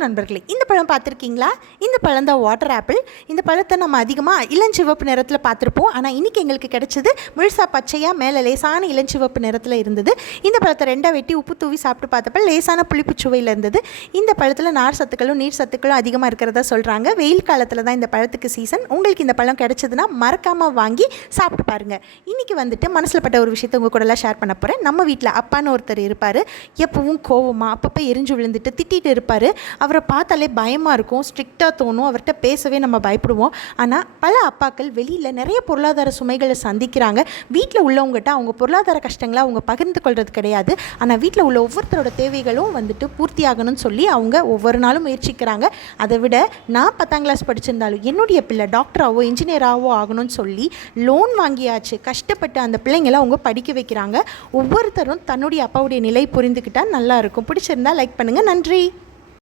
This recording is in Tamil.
வணக்கம் நண்பர்களே. இந்த பழம் பார்த்துருக்கீங்களா? இந்த பழம் தான் வாட்டர் ஆப்பிள். இந்த பழத்தை நம்ம அதிகமாக இளஞ்சிவப்பு நிறத்தில் பார்த்துருப்போம். ஆனால் இன்றைக்கி எங்களுக்கு கிடைச்சது முழுசாக பச்சையாக மேலே லேசான இளஞ்சிவப்பு நிறத்தில் இருந்தது. இந்த பழத்தை ரெண்டாக வெட்டி உப்பு தூவி சாப்பிட்டு பார்த்தப்ப லேசான புளிப்பு சுவையில் இருந்தது. இந்த பழத்தில் நார் சத்துக்களும் நீர் சத்துக்களும் அதிகமாக இருக்கிறதா சொல்கிறாங்க. வெயில் காலத்தில் தான் இந்த பழத்துக்கு சீசன். உங்களுக்கு இந்த பழம் கிடைச்சதுன்னா மறக்காமல் வாங்கி சாப்பிட்டு பாருங்கள். இன்றைக்கி வந்துட்டு மனசில் பட்ட ஒரு விஷயத்தை உங்கள் கூடலாம் ஷேர் பண்ண போகிறேன். நம்ம வீட்டில் அப்பான்னு ஒருத்தர் இருப்பார். எப்பவும் கோவமாக அப்பப்போ எரிஞ்சு விழுந்துட்டு திட்டிகிட்டு இருப்பார். அவரை பார்த்தாலே பயமாக இருக்கும், ஸ்ட்ரிக்டாக தோணும், அவர்கிட்ட பேசவே நம்ம பயப்படுவோம். ஆனால் பல அப்பாக்கள் வெளியில் நிறைய பொருளாதார சுமைகளை சந்திக்கிறாங்க. வீட்டில் உள்ளவங்ககிட்ட அவங்க பொருளாதார கஷ்டங்களை அவங்க பகிர்ந்து கொள்வது கிடையாது. ஆனால் வீட்டில் உள்ள ஒவ்வொருத்தரோட தேவைகளும் வந்துட்டு பூர்த்தி ஆகணும்னு சொல்லி அவங்க ஒவ்வொரு நாளும் முயற்சிக்கிறாங்க. அதை விட நான் 10ஆம் கிளாஸ் படிச்சிருந்தாலும் என்னுடைய பிள்ளை டாக்டராகவோ இன்ஜினியராகவோ ஆகணும்னு சொல்லி லோன் வாங்கியாச்சு கஷ்டப்பட்டு அந்த பிள்ளைங்களை அவங்க படிக்க வைக்கிறாங்க. ஒவ்வொருத்தரும் தன்னுடைய அப்பாவுடைய நிலை புரிந்துக்கிட்டால் நல்லாயிருக்கும். பிடிச்சிருந்தா லைக் பண்ணுங்கள். நன்றி.